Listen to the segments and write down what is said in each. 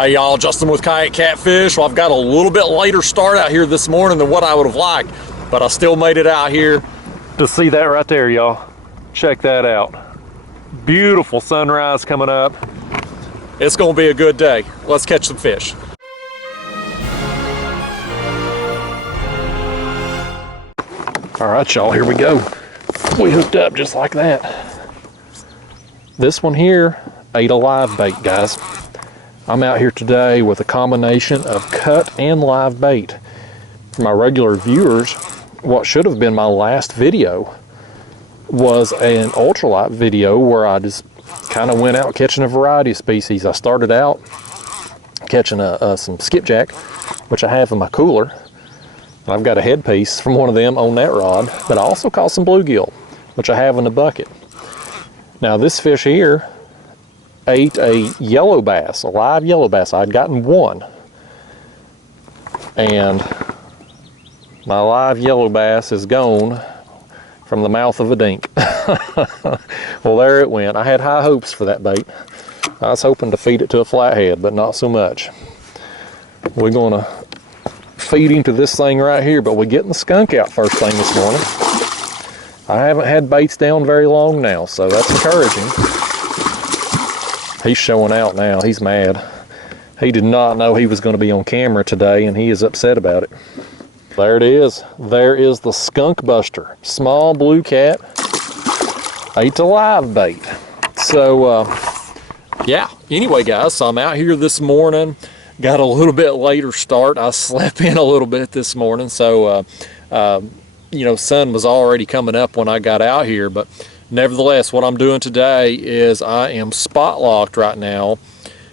Hey y'all, Justin with Kayak Catfish. Well, I've got a little bit later start out here this morning than what I would have liked, but I still made it out here to see that right there, y'all. Check that out. Beautiful sunrise coming up. It's gonna be a good day. Let's catch some fish. All right, y'all, here we go. We hooked up just like that. This one here ate a live bait, guys. I'm out here today with a combination of cut and live bait. For my regular viewers, what should have been my last video was an ultralight video where I just kind of went out catching a variety of species. I started out catching some skipjack, which I have in my cooler. And I've got a headpiece from one of them on that rod, but I also caught some bluegill, which I have in the bucket. Now this fish here ate a yellow bass, a live yellow bass. I'd gotten one, and my live yellow bass is gone from the mouth of a dink. Well, there it went. I had high hopes for that bait. I was hoping to feed it to a flathead, but not so much. We're gonna feed him to this thing right here, but we're getting the skunk out first thing this morning. I haven't had baits down very long now, so that's encouraging. He's showing out now. He's mad. He did not know he was going to be on camera today, and he is upset about it. There it is. There is the skunk buster. Small blue cat ate a live bait. So, yeah. Anyway, guys, so I'm out here this morning. Got a little bit later start. I slept in a little bit this morning, so, you know, sun was already coming up when I got out here, but nevertheless, what I'm doing today is I am spot locked right now,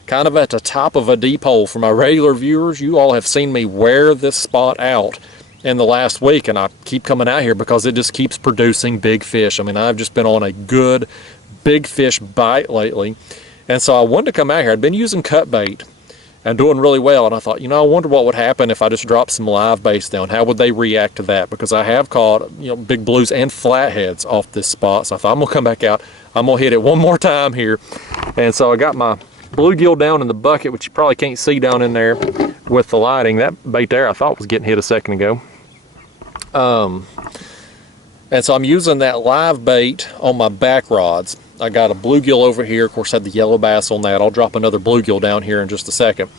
kind of at the top of a deep hole. For my regular viewers, you all have seen me wear this spot out in the last week, and I keep coming out here because it just keeps producing big fish. I mean, I've just been on a good big fish bite lately, and so I wanted to come out here. I'd been using cut bait and doing really well, and I thought, you know, I wonder what would happen if I just dropped some live baits down. How would they react to that? Because I have caught, you know, big blues and flatheads off this spot. So I thought, I'm gonna come back out, I'm gonna hit it one more time here. And so I got my bluegill down in the bucket, which you probably can't see down in there with the lighting. That bait there I thought was getting hit a second ago. And so I'm using that live bait on my back rods. I got a bluegill over here. Of course, I had the yellow bass on that. I'll drop another bluegill down here in just a second.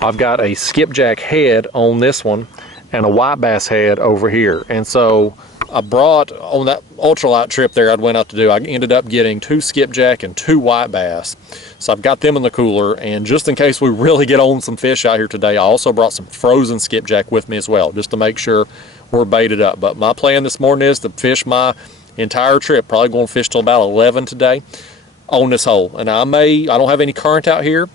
I've got a skipjack head on this one and a white bass head over here. And so I brought, on that ultralight trip there I went out to do, I ended up getting 2 skipjack and 2 white bass. So I've got them in the cooler, and just in case we really get on some fish out here today, I also brought some frozen skipjack with me as well, just to make sure we're baited up. But my plan this morning is to fish my entire trip, probably going to fish till about 11 today on this hole. And I don't have any current out here,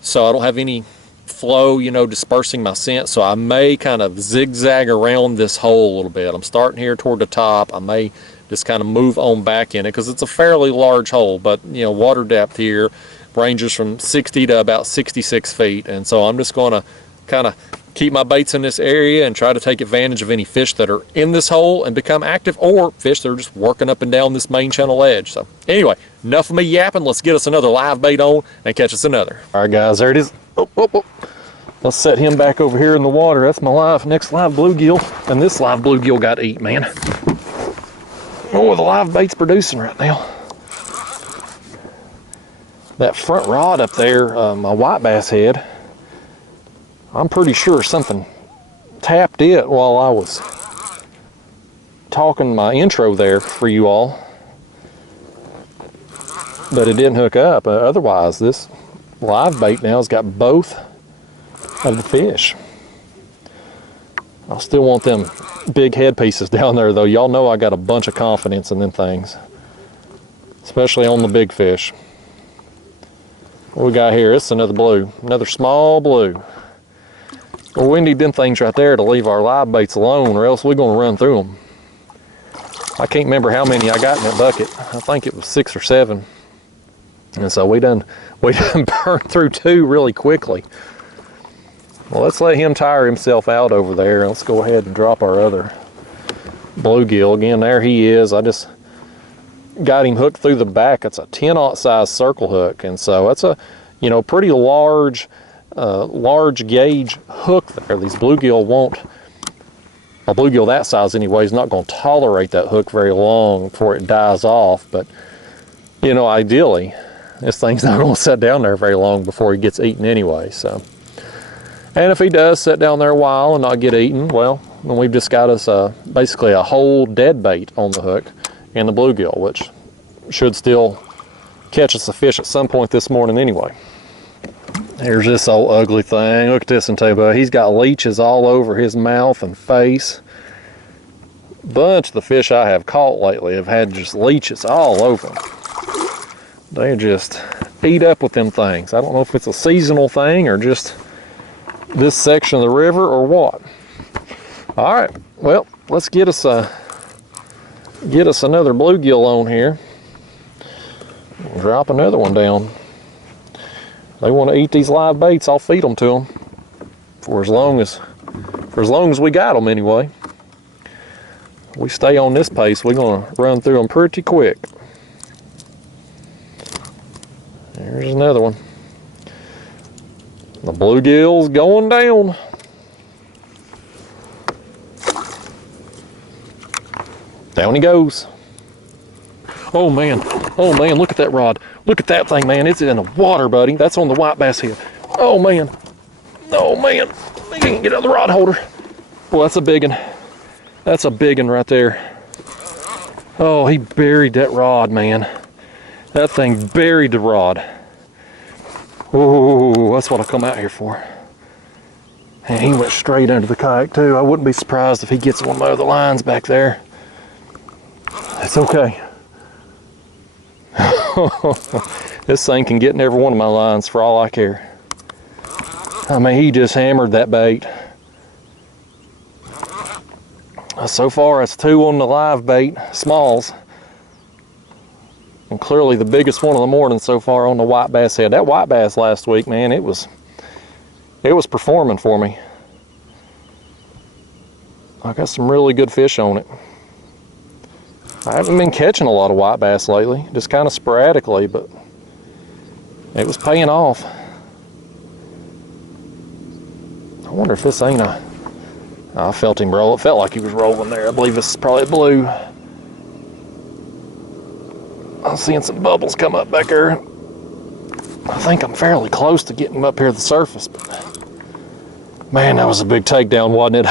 so I don't have any flow, you know, dispersing my scent, so I may kind of zigzag around this hole a little bit. I'm starting here toward the top. I may just kind of move on back in it because it's a fairly large hole, but you know, water depth here ranges from 60 to about 66 feet, and so I'm just going to kind of keep my baits in this area and try to take advantage of any fish that are in this hole and become active, or fish that are just working up and down this main channel edge. So anyway, enough of me yapping. Let's get us another live bait on and catch us another. All right, guys, there it is. Let's set him back over here in the water. That's my next live bluegill, and this live bluegill got eat, man. Oh, the live bait's producing right now. That front rod up there, my white bass head, I'm pretty sure something tapped it while I was talking my intro there for you all, but it didn't hook up. Otherwise, this live bait now has got both of the fish. I still want them big head pieces down there though. Y'all know I got a bunch of confidence in them things, especially on the big fish. What we got here? It's another blue, another small blue. Well, we need them things right there to leave our live baits alone, or else we're going to run through them. I can't remember how many I got in that bucket. I think it was 6 or 7. And so we done burned through 2 really quickly. Well, let's let him tire himself out over there. Let's go ahead and drop our other bluegill. Again, there he is. I just got him hooked through the back. It's a 10-aught size circle hook, and so it's a, you know, pretty large large gauge hook there. These bluegill won't, a bluegill that size anyway is not going to tolerate that hook very long before it dies off. But you know, ideally this thing's not going to sit down there very long before he gets eaten anyway. So, and if he does sit down there a while and not get eaten, well, then we've just got us basically a whole dead bait on the hook in the bluegill, which should still catch us a fish at some point this morning anyway. Here's this old ugly thing. Look at this and tell you, he's got leeches all over his mouth and face. Bunch of the fish I have caught lately have had just leeches all over them. They just eat up with them things. I don't know if it's a seasonal thing or just this section of the river or what. All right, well, let's get us another bluegill on here. Drop another one down. They want to eat these live baits. I'll feed them to them for as long as we got them anyway. We stay on this pace, we're gonna run through them pretty quick. There's another one. The bluegill's going down. Down he goes. Oh man, look at that rod. Look at that thing, man. It's in the water, buddy. That's on the white bass head. Oh man, he can't get out of the rod holder. Boy, that's a big one. That's a big one right there. Oh, he buried that rod, man. That thing buried the rod. Oh, that's what I come out here for. And he went straight under the kayak too. I wouldn't be surprised if he gets one of my other lines back there. It's okay. This thing can get in every one of my lines for all I care. I mean, he just hammered that bait. So far, it's 2 on the live bait, smalls. And clearly the biggest one of the morning so far on the white bass head. That white bass last week, man, it was performing for me. I got some really good fish on it. I haven't been catching a lot of white bass lately, just kind of sporadically, but it was paying off. I wonder if this ain't a... I felt him roll. It felt like he was rolling there. I believe this is probably blue. I'm seeing some bubbles come up back there. I think I'm fairly close to getting him up here to the surface, but man, that was a big takedown, wasn't it?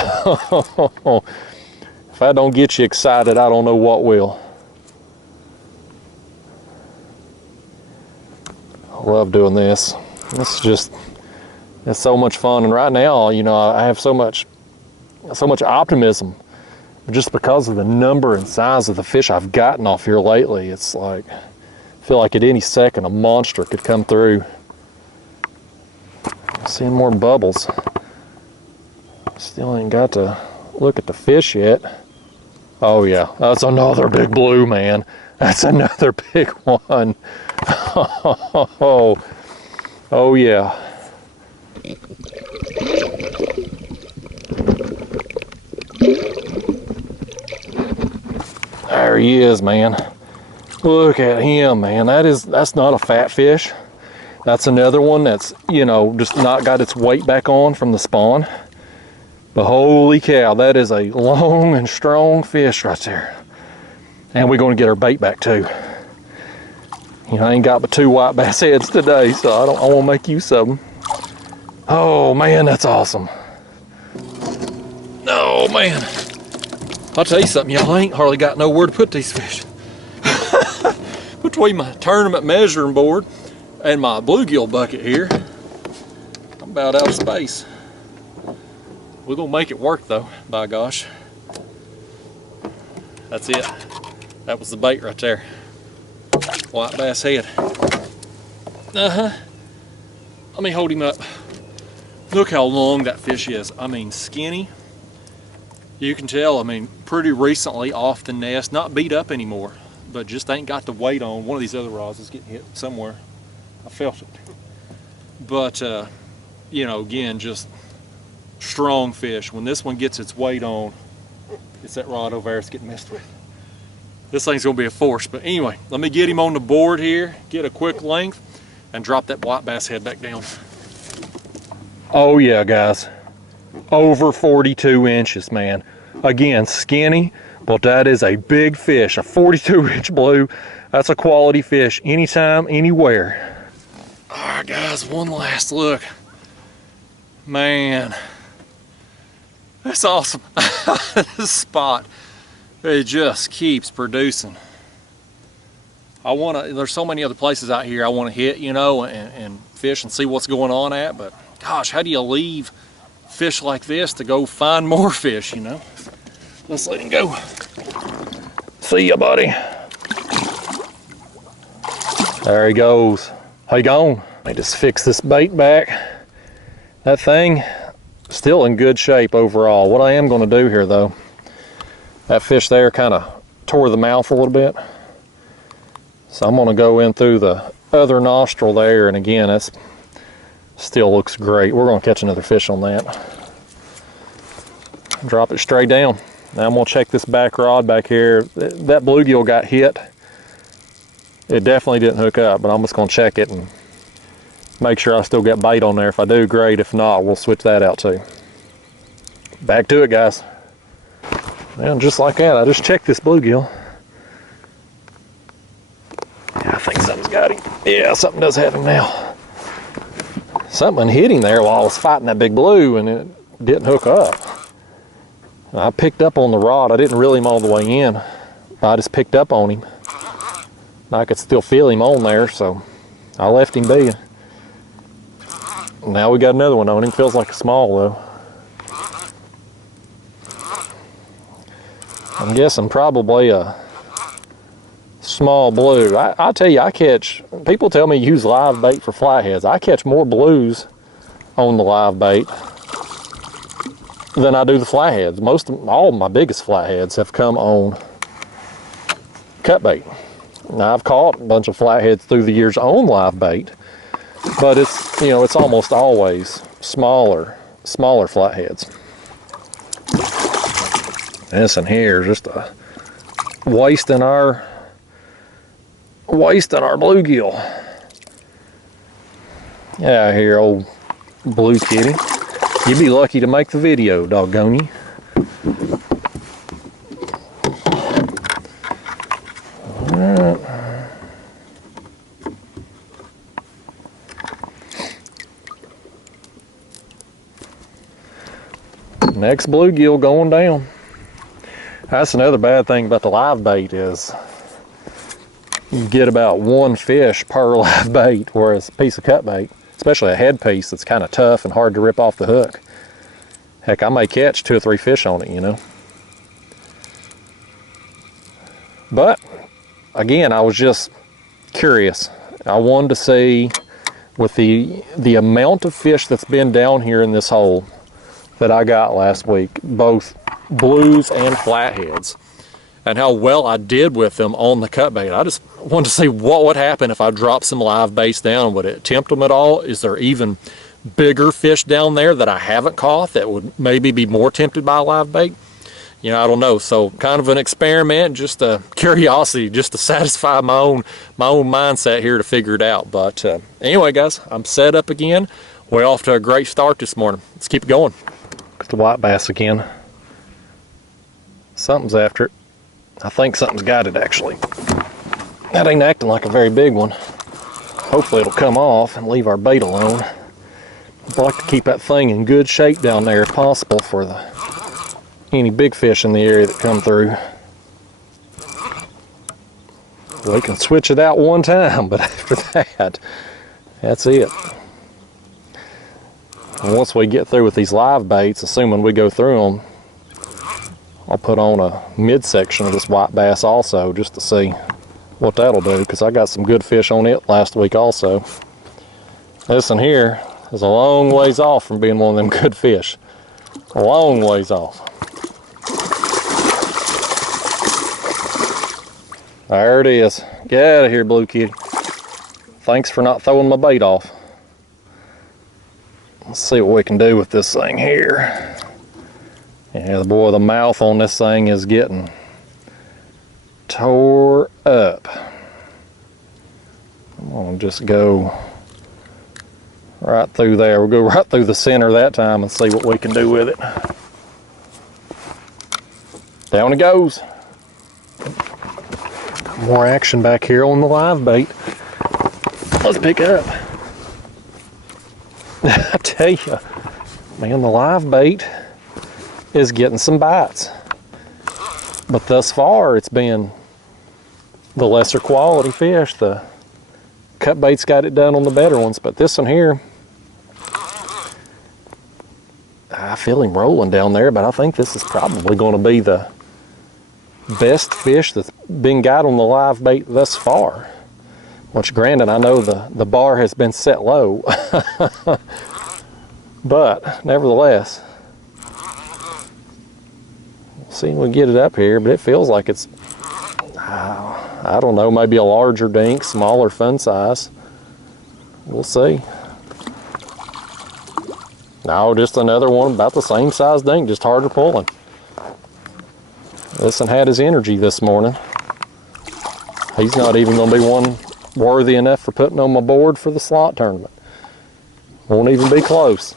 If I don't get you excited, I don't know what will. I love doing this. It's so much fun. And right now, you know, I have so much optimism just because of the number and size of the fish I've gotten off here lately. It's like, I feel like at any second a monster could come through. I'm seeing more bubbles. Still ain't got to look at the fish yet. Oh yeah, that's another big blue, man. That's another big one. Oh yeah. There he is, man. Look at him, man. That's not a fat fish. That's another one that's, you know, just not got its weight back on from the spawn. But holy cow, that is a long and strong fish right there. And we're going to get our bait back too. You know, I ain't got but 2 white bass heads today, so I want to make use of them. Oh man, that's awesome. Oh man. I'll tell you something, y'all, I ain't hardly got nowhere to put these fish. Between my tournament measuring board and my bluegill bucket here, I'm about out of space. We're gonna make it work though, by gosh. That's it. That was the bait right there. White bass head. Let me hold him up. Look how long that fish is. I mean, skinny. You can tell, I mean, pretty recently off the nest, not beat up anymore, but just ain't got the weight on. One of these other rods is getting hit somewhere. I felt it. But, you know, again, just strong fish. When this one gets its weight on, it's that rod over there it's getting messed with. This thing's gonna be a force. But anyway, let me get him on the board here, get a quick length, and drop that white bass head back down. Oh yeah, guys. Over 42 inches, man. Again, skinny, but that is a big fish. A 42-inch blue. That's a quality fish anytime, anywhere. All right, guys, one last look. Man, that's awesome. This spot, it just keeps producing. There's so many other places out here I want to hit, you know, and fish and see what's going on at, but gosh, how do you leave fish like this to go find more fish, you know? Let's let him go. See ya, buddy. There he goes. How you going? I just fix this bait back. That thing still in good shape overall. What I am going to do here though, that fish there kind of tore the mouth a little bit. So I'm going to go in through the other nostril there, and again, that's still looks great. We're going to catch another fish on that. Drop it straight down. Now I'm going to check this back rod back here. That bluegill got hit. It definitely didn't hook up, but I'm just going to check it and make sure I still got bait on there. If I do, great. If not, we'll switch that out too. Back to it, guys. And just like that, I just checked this bluegill. Yeah, I think something's got him. Yeah, something does have him now. Something hit him there while I was fighting that big blue, and it didn't hook up. I picked up on the rod. I didn't reel him all the way in. I just picked up on him. I could still feel him on there, so I left him be. Now we got another one on him. Feels like a small though. I'm guessing probably a small blue. I tell you, people tell me use live bait for flatheads. I catch more blues on the live bait than I do the flatheads. All of my biggest flatheads have come on cut bait. Now I've caught a bunch of flatheads through the years on live bait, but it's, you know, it's almost always smaller flatheads. This in here is just a wasting our bluegill. Yeah, here, old blue kitty. You'd be lucky to make the video, doggone you. Alright. Next bluegill going down. That's another bad thing about the live bait is you get about one fish per live bait, whereas a piece of cut bait, especially a head piece that's kind of tough and hard to rip off the hook. Heck, I may catch 2 or 3 fish on it, you know. But again, I was just curious. I wanted to see with the amount of fish that's been down here in this hole that I got last week, both blues and flatheads, and how well I did with them on the cut bait. I just wanted to see what would happen if I dropped some live baits down. Would it tempt them at all? Is there even bigger fish down there that I haven't caught that would maybe be more tempted by a live bait? You know, I don't know. So kind of an experiment, just a curiosity, just to satisfy my own mindset here to figure it out. But anyway, guys, I'm set up again. We're off to a great start this morning. Let's keep it going. It's the white bass again. Something's after it. I think something's got it, actually. That ain't acting like a very big one. Hopefully it'll come off and leave our bait alone. I'd like to keep that thing in good shape down there if possible for any big fish in the area that come through. We can switch it out one time, but after that, that's it. And once we get through with these live baits, assuming we go through them, I'll put on a midsection of this white bass also, just to see what that'll do, because I got some good fish on it last week also. This one here is a long ways off from being one of them good fish. A long ways off. There it is. Get out of here, blue kitty. Thanks for not throwing my bait off. Let's see what we can do with this thing here. Yeah, boy, the mouth on this thing is getting tore up. I'm gonna just go Right through there. We'll go right through the center that time and see what we can do with it. Down it goes. More action back here on the live bait. Let's pick up. I tell you, man, the live bait is getting some bites. But thus far, it's been the lesser quality fish. The cut bait's got it done on the better ones, but this one here, I feel him rolling down there, but I think this is probably going to be the best fish that's been got on the live bait thus far. Which, granted, I know the bar has been set low, but nevertheless, we'll see when we get it up here, but it feels like it's, I don't know, maybe a larger dink, smaller fun size. We'll see. No, just another one about the same size dink, just harder pulling. This one had his energy this morning. He's not even going to be one worthy enough for putting on my board for the slot tournament. Won't even be close.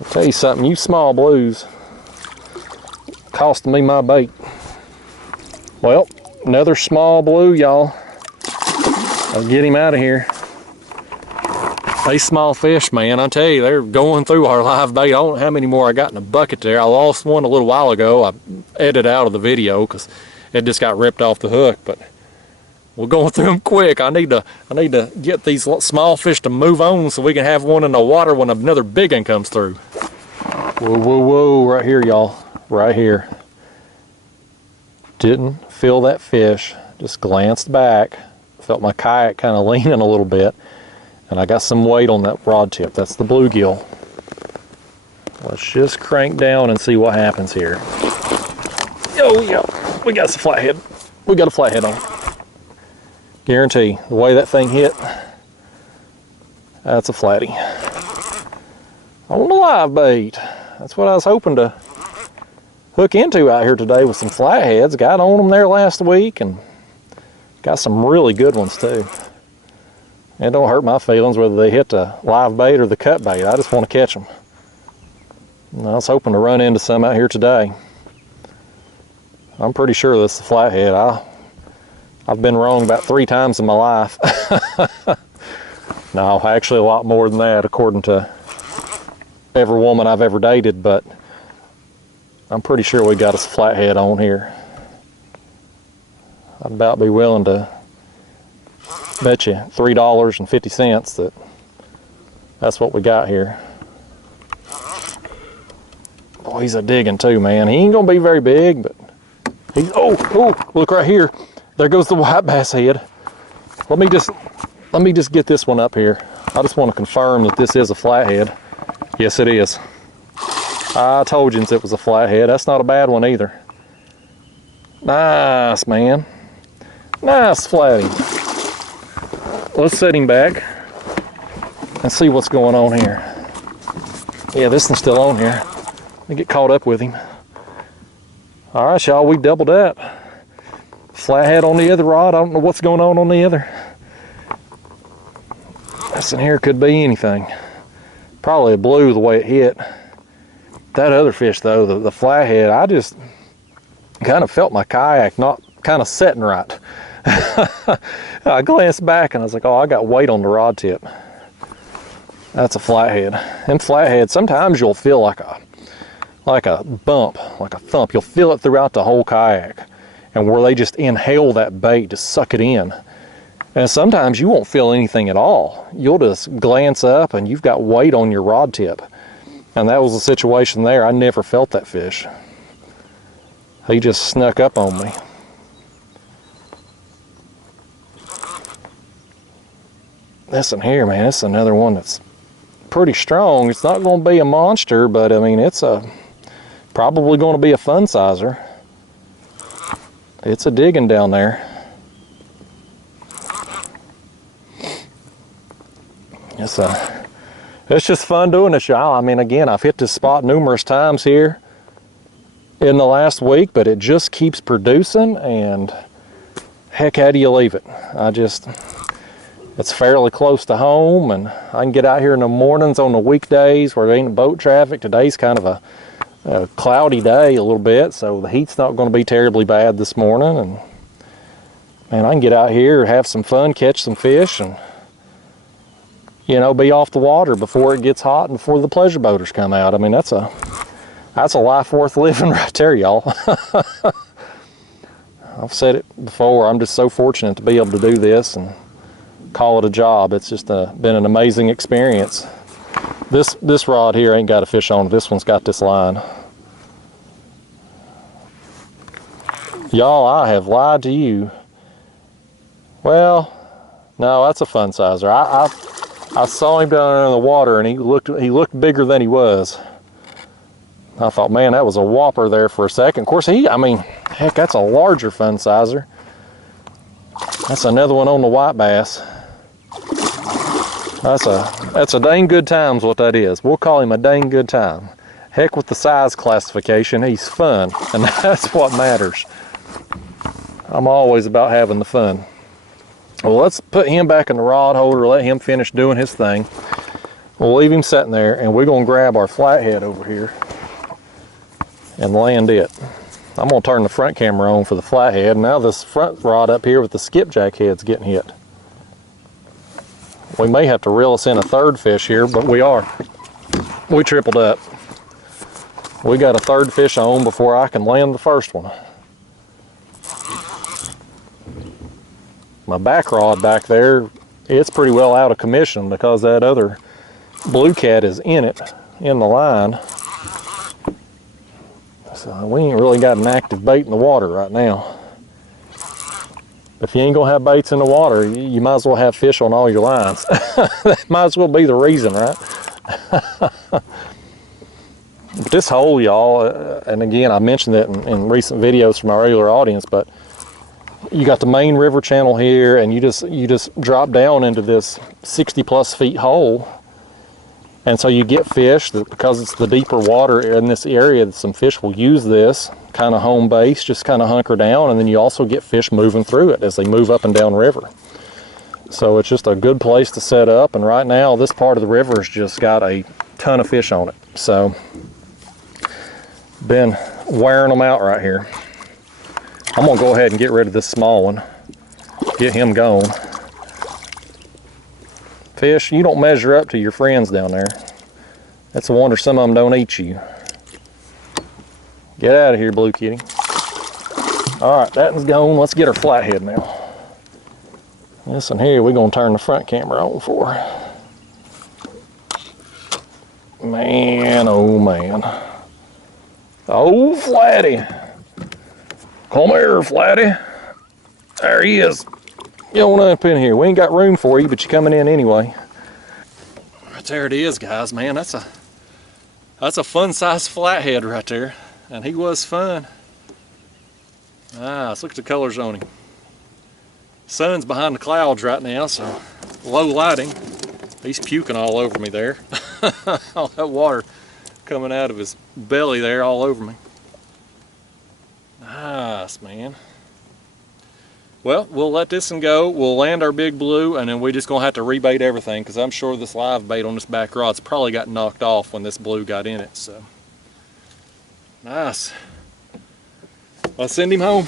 I'll tell you something, you small blues costing me my bait. Well, another small blue, y'all. I'll get him out of here. These small fish, man, I tell you, they're going through our live bait. I don't know how many more I got in a bucket there. I lost one a little while ago. I edited out of the video because it just got ripped off the hook, but we're going through them quick. I need to get these small fish to move on so we can have one in the water when another big one comes through. Whoa, whoa, whoa, right here, y'all, right here. Didn't feel that fish, just glanced back, felt my kayak kind of leaning a little bit, and I got some weight on that rod tip. That's the bluegill. Let's just crank down and see what happens here. Oh, yeah, we got some flathead. We got a flathead on. Guarantee, the way that thing hit, that's a flatty. On the live bait. That's what I was hoping to hook into out here today with some flatheads. Got on them there last week and got some really good ones too. It don't hurt my feelings whether they hit the live bait or the cut bait. I just want to catch them. And I was hoping to run into some out here today. I'm pretty sure this is a flathead. I've been wrong about 3 times in my life. No, actually a lot more than that according to every woman I've ever dated, but I'm pretty sure we got us a flathead on here. I'd about be willing to bet you $3.50 that's what we got here. Oh, he's a digging too, man. He ain't gonna be very big, but he's, oh, look right here. There goes the white bass head. Let me just get this one up here. I just want to confirm that this is a flathead. Yes, it is. I told you it was a flathead. That's not a bad one either. Nice, man. Nice flatty. Let's set him back and see what's going on here. Yeah, this one's still on here. Let me get caught up with him. All right, y'all, we doubled that. Flathead on the other rod. I don't know what's going on the other. This in here could be anything. Probably a blue the way it hit. That other fish though, the flathead, I just kind of felt my kayak not kind of setting right. I glanced back and I was like, oh, I got weight on the rod tip. That's a flathead. And flathead, sometimes you'll feel like a bump, like a thump. You'll feel it throughout the whole kayak, and where they just inhale that bait, just suck it in. And sometimes you won't feel anything at all. You'll just glance up and you've got weight on your rod tip. And that was the situation there. I never felt that fish. He just snuck up on me. This one here, man, this is another one that's pretty strong. It's not going to be a monster, but I mean, it's probably going to be a fun sizer. It's a digging down there. It's just fun doing this, y'all. I mean, again, I've hit this spot numerous times here in the last week, but it just keeps producing, and heck, how do you leave it? it's fairly close to home, and I can get out here in the mornings on the weekdays where there ain't boat traffic. Today's kind of a cloudy day a little bit, so the heat's not going to be terribly bad this morning. And man, I can get out here, have some fun, catch some fish, and you know, be off the water before it gets hot and before the pleasure boaters come out. I mean, that's a life worth living right there, y'all. I've said it before, I'm just so fortunate to be able to do this and call it a job. It's just been an amazing experience. This rod here ain't got a fish on it. This one's got this line. Y'all, I have lied to you. Well, no, that's a fun sizer. I saw him down there in the water, and he looked bigger than he was. I thought, man, that was a whopper there for a second. Of course, I mean, heck, that's a larger fun sizer. That's another one on the white bass. That's a dang good time's what that is. We'll call him a dang good time. Heck with the size classification, he's fun, and that's what matters. I'm always about having the fun. Well, let's put him back in the rod holder, let him finish doing his thing. We'll leave him sitting there, and we're going to grab our flathead over here and land it. I'm going to turn the front camera on for the flathead. Now this front rod up here with the skipjack head's getting hit. We may have to reel us in a third fish here, but we tripled up. We got a third fish on before I can land the first one. My back rod back there, it's pretty well out of commission because that other blue cat is in it, in the line. So we ain't really got an active bait in the water right now. If you ain't gonna have baits in the water, you might as well have fish on all your lines. That might as well be the reason, right? But this hole, y'all, and again, I mentioned it in recent videos from our regular audience, but you got the main river channel here, and you just drop down into this 60+ feet hole, and so you get fish that, because it's the deeper water in this area, some fish will use this kind of home base, just kind of hunker down, and then you also get fish moving through it as they move up and down river. So it's just a good place to set up, and right now this part of the river has just got a ton of fish on it. So been wearing them out right here. I'm gonna go ahead and get rid of this small one, get him going. Fish, you don't measure up to your friends down there. That's a wonder some of them don't eat you. Get out of here, Blue Kitty. All right, that one's gone. Let's get our flathead now. This one here, we're gonna turn the front camera on for. Man, oh man. Oh, Flatty. Come here, Flatty. There he is. Get on up in here. We ain't got room for you, but you're coming in anyway. Right there it is, guys. Man, that's a fun-sized flathead right there. And he was fun. Let's look at the colors on him. Sun's behind the clouds right now, so low lighting. He's puking all over me there. All that water coming out of his belly there all over me. Nice, man. Well, we'll let this one go. We'll land our big blue, and then we're just gonna have to rebait everything, because I'm sure this live bait on this back rod's probably got knocked off when this blue got in it. So nice. Let's send him home.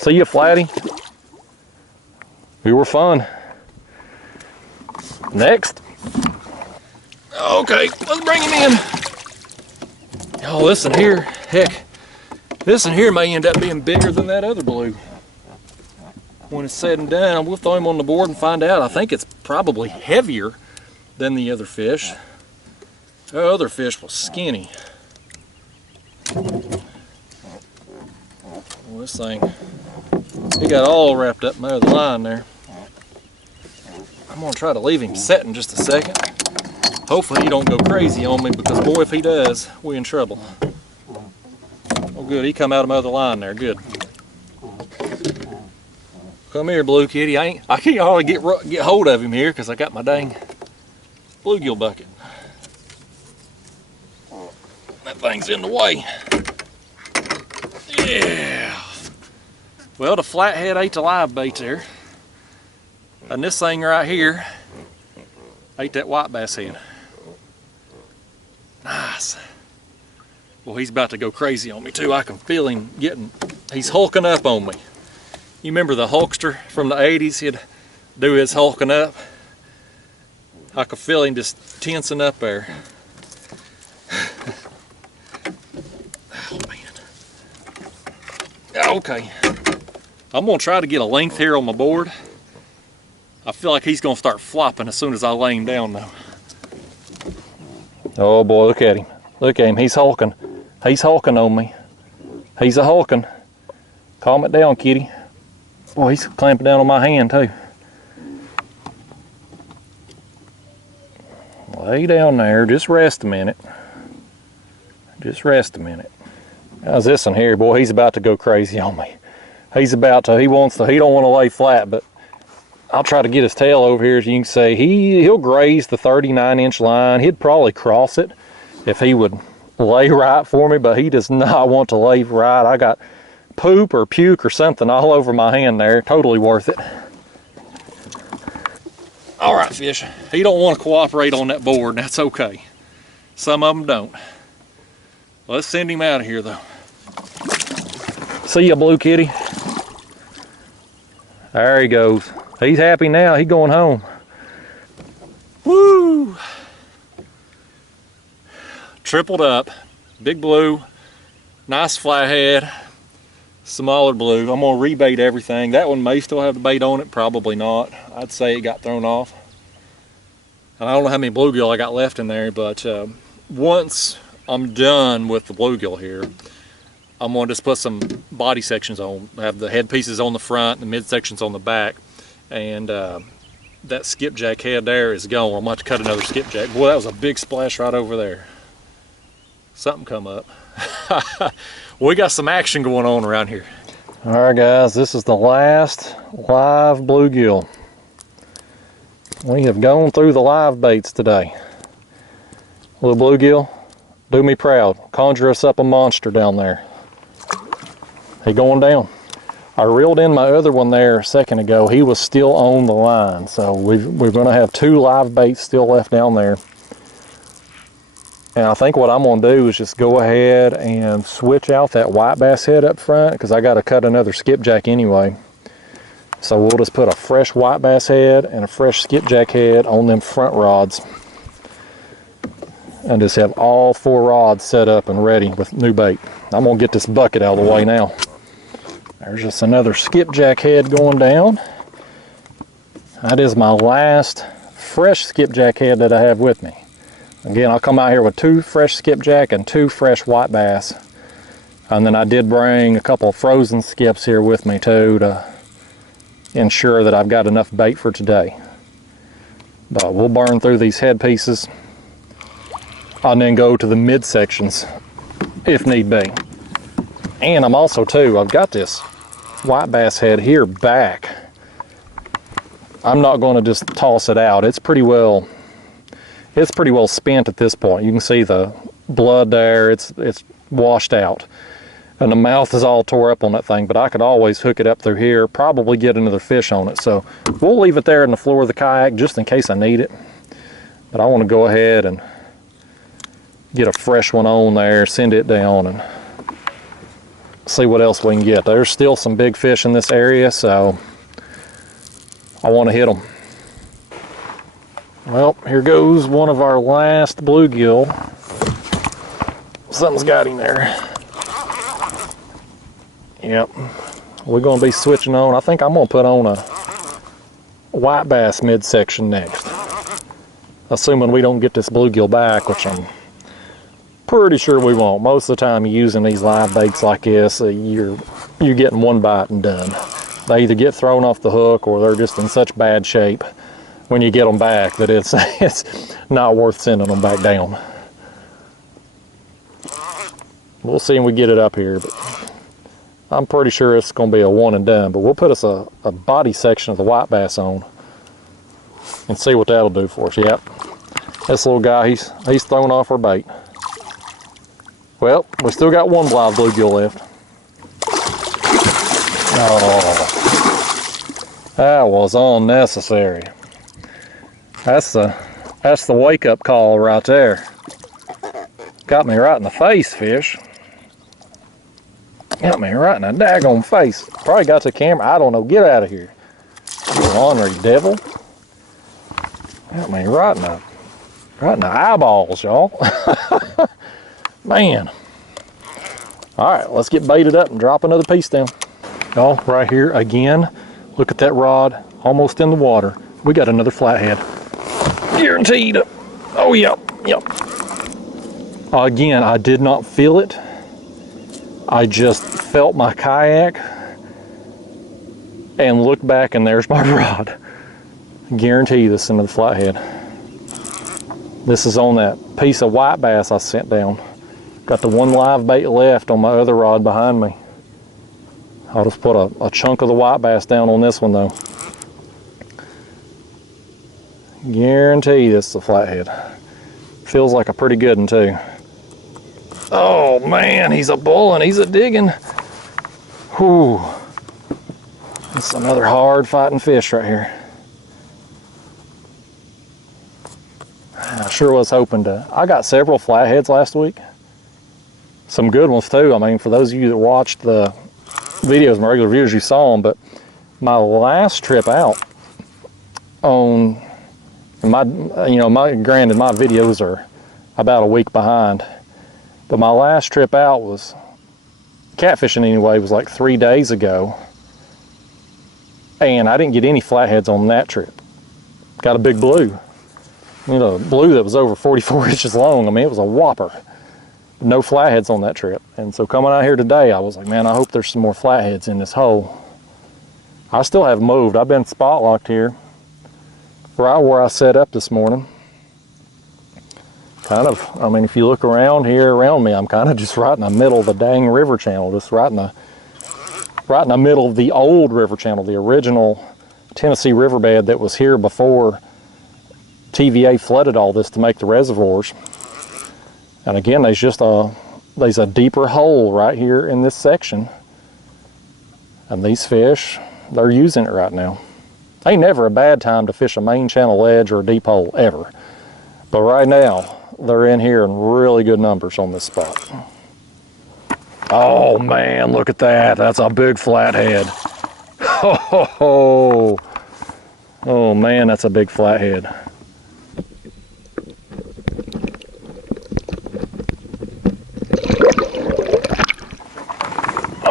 See you, Flatty. We were fun. Next. Okay, let's bring him in. Oh, this one here, heck, this one here may end up being bigger than that other blue. When it's said and done, we'll throw him on the board and find out. I think it's probably heavier than the other fish. The other fish was skinny. Well, this thing, he got all wrapped up in the other line there. I'm gonna try to leave him set in just a second. Hopefully he don't go crazy on me, because boy, if he does, we're in trouble. Oh good, he come out of my other line there, good. Come here, Blue Kitty. I can't hardly get hold of him here because I got my dang bluegill bucket. That thing's in the way. Yeah. Well, the flathead ate the live bait there. And this thing right here ate that white bass head. Nice. Well, he's about to go crazy on me too. I can feel him he's hulking up on me. You remember the Hulkster from the 80s? He'd do his hulking up. I could feel him just tensing up there. Oh man. Okay. I'm gonna try to get a length here on my board. I feel like he's gonna start flopping as soon as I lay him down though. Oh boy, look at him. Look at him, he's hulking. He's hulking on me. He's a hulking. Calm it down, kitty. Boy, he's clamping down on my hand too. Lay down there, just rest a minute. Just rest a minute. How's this one here? Boy, he's about to go crazy on me. He's about to, he don't want to lay flat, but I'll try to get his tail over here. As you can see, he'll graze the 39-inch line. He'd probably cross it if he would lay right for me, but he does not want to lay right. I got poop or puke or something all over my hand there. Totally worth it. All right, fish. He don't want to cooperate on that board, and that's okay. Some of them don't. Let's send him out of here, though. See ya, blue kitty. There he goes. He's happy now. He's going home. Woo! Tripled up. Big blue. Nice flathead. Smaller blue. I'm going to rebait everything. That one may still have the bait on it. Probably not. I'd say it got thrown off. And I don't know how many bluegill I got left in there, but once I'm done with the bluegill here, I'm going to just put some body sections on. I have the head pieces on the front, the mid sections on the back, and that skipjack head there is gone. I'm going to have to cut another skipjack. Boy, that was a big splash right over there. Something come up. We got some action going on around here. All right, guys, this is the last live bluegill. We have gone through the live baits today. Little bluegill, do me proud. Conjure us up a monster down there. He going down. I reeled in my other one there a second ago. He was still on the line. So we're going to have 2 live baits still left down there. And I think what I'm going to do is just go ahead and switch out that white bass head up front, because I got to cut another skipjack anyway. So we'll just put a fresh white bass head and a fresh skipjack head on them front rods. And just have all 4 rods set up and ready with new bait. I'm going to get this bucket out of the way now. There's just another skipjack head going down. That is my last fresh skipjack head that I have with me. Again, I'll come out here with 2 fresh skipjack and 2 fresh white bass. And then I did bring a couple of frozen skips here with me too, to ensure that I've got enough bait for today. But we'll burn through these head pieces and then go to the midsections if need be. And I'm also too, I've got this white bass head here back. I'm not going to just toss it out. It's pretty well spent at this point. You can see the blood there. It's washed out, and the mouth is all tore up on that thing, but I could always hook it up through here, probably get another fish on it. So we'll leave it there in the floor of the kayak just in case I need it. But I want to go ahead and get a fresh one on there, send it down, and see what else we can get. There's still some big fish in this area, so I want to hit them. Well, here goes one of our last bluegill. Something's got him there. Yep. We're going to be switching on. I think I'm going to put on a white bass midsection next. Assuming we don't get this bluegill back, which I'm pretty sure we won't. Most of the time you're using these live baits like this, you're getting one bite and done. They either get thrown off the hook or they're just in such bad shape when you get them back that it's not worth sending them back down. We'll see when we get it up here, but I'm pretty sure it's going to be a one and done. But we'll put us a body section of the white bass on and see what that'll do for us. Yep, this little guy, he's thrown off our bait. Well, we still got one live bluegill left. Oh, That was unnecessary. That's the wake-up call right there. Got me right in the face, fish. Got me right in the daggone face. Probably got the camera. I don't know. Get out of here. You ornery devil. Got me right in the eyeballs, y'all. Man. All right, let's get baited up and drop another piece down. Y'all, right here again. Look at that rod, almost in the water. We got another flathead. Guaranteed. Oh, yep. Again, I did not feel it. I just felt my kayak and looked back, and there's my rod. Guarantee you this is another flathead. This is on that piece of white bass I sent down. Got the one live bait left on my other rod behind me. I'll just put a chunk of the white bass down on this one though. Guarantee this is a flathead. Feels like a pretty good one too. Oh man, he's a bullin', he's a digging. Whew. That's another hard fighting fish right here. I sure was hoping to. I got several flatheads last week. Some good ones too. I mean, for those of you that watched the videos, my regular viewers, you saw them, but my last trip out on granted my videos are about a week behind, but my last trip out was catfishing anyway, was like 3 days ago, and I didn't get any flatheads on that trip. Got a big blue, blue that was over 44 inches long. I mean, it was a whopper. No flatheads on that trip. And so coming out here today, I was like, man, I hope there's some more flatheads in this hole. I still haven't moved. I've been spot locked here right where I set up this morning. Kind of, I mean, if you look around here around me, I'm kind of just right in the middle of the dang river channel, just right in the middle of the old river channel, the original Tennessee riverbed that was here before TVA flooded all this to make the reservoirs. And again, there's a deeper hole right here in this section. And these fish, they're using it right now. Ain't never a bad time to fish a main channel ledge or a deep hole, ever. But right now, they're in here in really good numbers on this spot. Oh man, look at that. That's a big flathead. Oh man, that's a big flathead.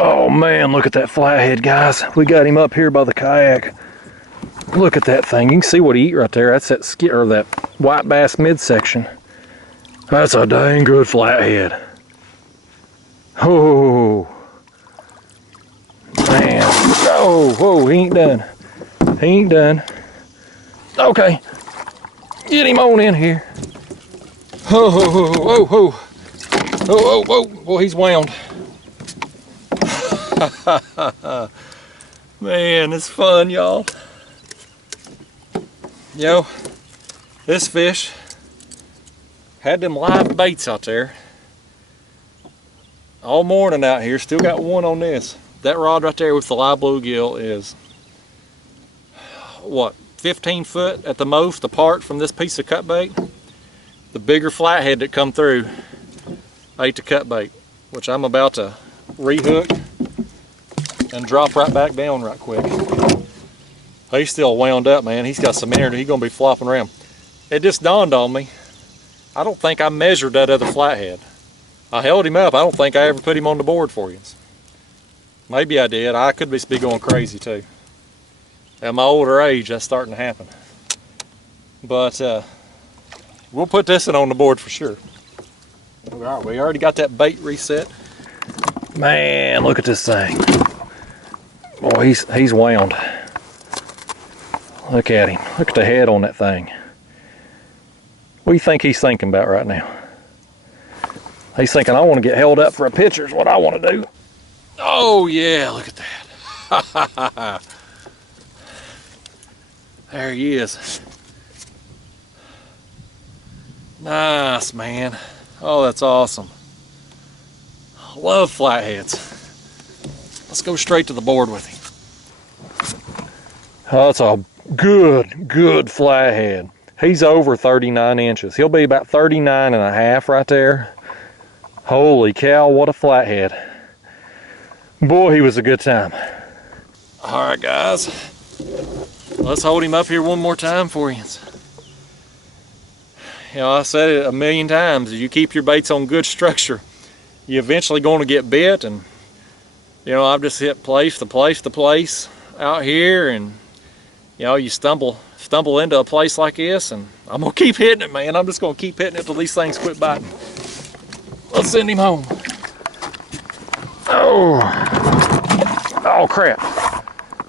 Oh man, look at that flathead, guys. We got him up here by the kayak. Look at that thing. You can see what he eat right there. That's that white bass midsection. That's a dang good flathead. Oh man. Oh, whoa, he ain't done. He ain't done. Okay. Get him on in here. Oh, whoa, he's wound. Man, it's fun, y'all. This fish had them live baits out there all morning out here. Still got one on this. That rod right there with the live bluegill is, what, 15 foot at the most apart from this piece of cut bait. The bigger flathead that come through ate the cut bait, which I'm about to rehook and drop right back down right quick. He's still wound up, man. He's got some energy. He's gonna be flopping around. It just dawned on me, I don't think I measured that other flathead. I held him up. I don't think I ever put him on the board for you. Maybe I did. I could be going crazy too. At my older age, that's starting to happen. But we'll put this one on the board for sure. All right, we already got that bait reset. Man, look at this thing. Boy, he's wound. Look at him. Look at the head on that thing. What do you think he's thinking about right now? He's thinking, I want to get held up for a picture is what I want to do. Oh yeah, look at that. There he is. Nice, man. Oh, that's awesome. Love flatheads. Let's go straight to the board with him. Oh, that's a good flathead. He's over 39 inches. He'll be about 39 and a half right there. Holy cow, what a flathead. Boy, he was a good time. All right, guys. Let's hold him up here one more time for you. You know, I said it a million times. You keep your baits on good structure, you're eventually going to get bit. And, you know, I've just hit place to place to place out here. And, you know, you stumble into a place like this, and I'm going to keep hitting it, man. I'm just going to keep hitting it till these things quit biting. Let's send him home. Oh crap.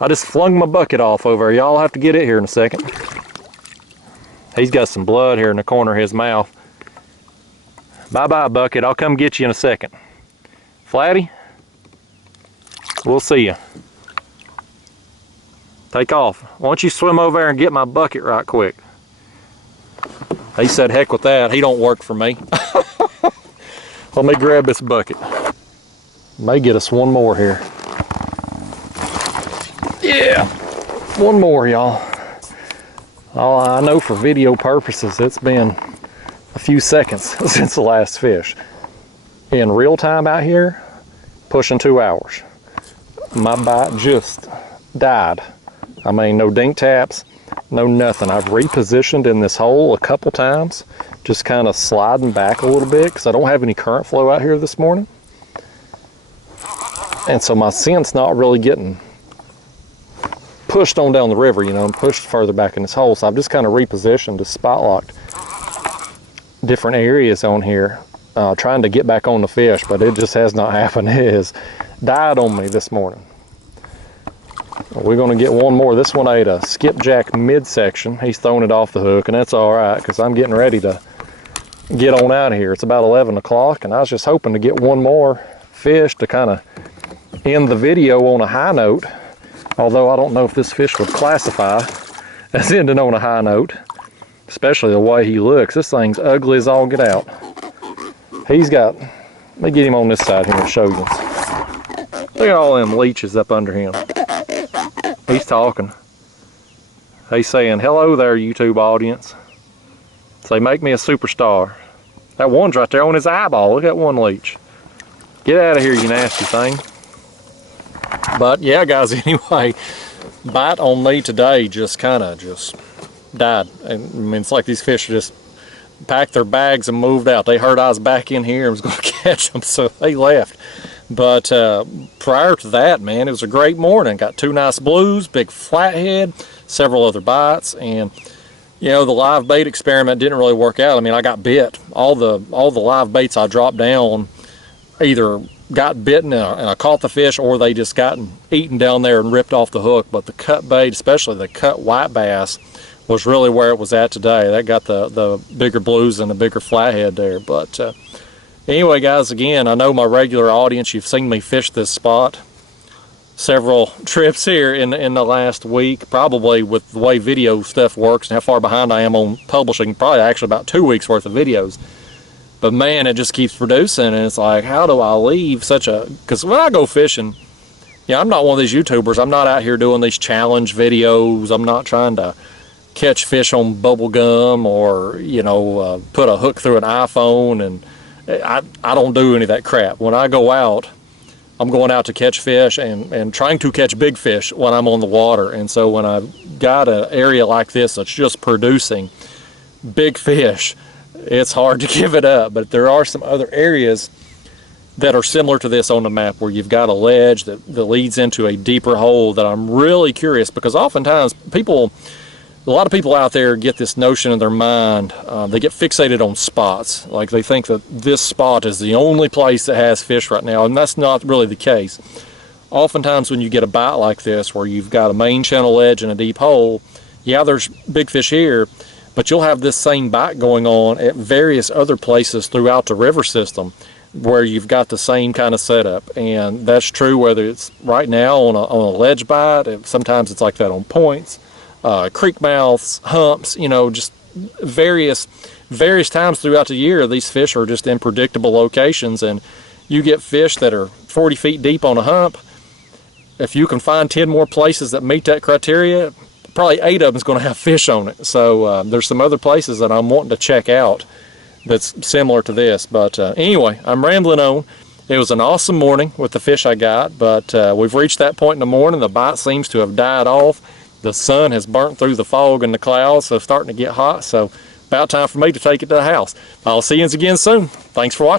I just flung my bucket off over. Y'all have to get it here in a second. He's got some blood here in the corner of his mouth. Bye-bye, bucket. I'll come get you in a second. Flatty, we'll see you. Take off. Why don't you swim over there and get my bucket right quick? He said, heck with that. He don't work for me. Let me grab this bucket. May get us one more here. Yeah, one more, y'all. I know for video purposes, it's been a few seconds since the last fish. In real time out here, pushing 2 hours. My bite just died. I mean, no dink taps, no nothing. I've repositioned in this hole a couple times, just kind of sliding back a little bit because I don't have any current flow out here this morning. And so my scent's not really getting pushed on down the river, you know, and pushed further back in this hole. So I've just kind of repositioned, just spot locked different areas on here, trying to get back on the fish, but it just has not happened. It has died on me this morning. We're going to get one more. This one ate a skipjack midsection. He's throwing it off the hook, and that's all right because I'm getting ready to get on out of here. It's about 11 o'clock, and I was just hoping to get one more fish to kind of end the video on a high note, although I don't know if this fish would classify as ending on a high note, especially the way he looks. This thing's ugly as all get out. He's got, let me get him on this side here and show you. Look at all them leeches up under him. He's talking. He's saying, hello there, YouTube audience. Say, make me a superstar. That one's right there on his eyeball. Look at that one leech. Get out of here, you nasty thing. But yeah, guys, anyway, bite on me today just kind of just died. And I mean, it's like these fish just packed their bags and moved out. They heard I was back in here and was going to catch them, so they left. But prior to that, man, it was a great morning. Got 2 nice blues, big flathead, several other bites, and you know, the live bait experiment didn't really work out. I mean, I got bit. All the live baits I dropped down either got bitten and I caught the fish, or they just gotten eaten down there and ripped off the hook. But the cut bait, especially the cut white bass, was really where it was at today. That got the bigger blues and the bigger flathead there. But anyway, guys, again, I know my regular audience, you've seen me fish this spot several trips here in the last week, probably with the way video stuff works and how far behind I am on publishing, probably actually about 2 weeks worth of videos. But man, it just keeps producing, and it's like, how do I leave such a, because when I go fishing, yeah, I'm not one of these YouTubers. I'm not out here doing these challenge videos. I'm not trying to catch fish on bubble gum or, you know, put a hook through an iPhone, and I don't do any of that crap. When I go out, I'm going out to catch fish and trying to catch big fish when I'm on the water. And so when I've got an area like this that's just producing big fish, it's hard to give it up. But there are some other areas that are similar to this on the map where you've got a ledge that leads into a deeper hole that I'm really curious, because oftentimes a lot of people out there get this notion in their mind, they get fixated on spots. Like they think that this spot is the only place that has fish right now, and that's not really the case. Oftentimes when you get a bite like this where you've got a main channel ledge and a deep hole, yeah, there's big fish here, but you'll have this same bite going on at various other places throughout the river system where you've got the same kind of setup. And that's true whether it's right now on a ledge bite, sometimes it's like that on points, creek mouths, humps, you know, just various times throughout the year. These fish are just in predictable locations, and you get fish that are 40 feet deep on a hump. If you can find 10 more places that meet that criteria, probably 8 of them is going to have fish on it. So there's some other places that I'm wanting to check out that's similar to this. But anyway, I'm rambling on. It was an awesome morning with the fish I got, but we've reached that point in the morning. The bite seems to have died off. The sun has burnt through the fog and the clouds, so it's starting to get hot. So about time for me to take it to the house. I'll see you again soon. Thanks for watching.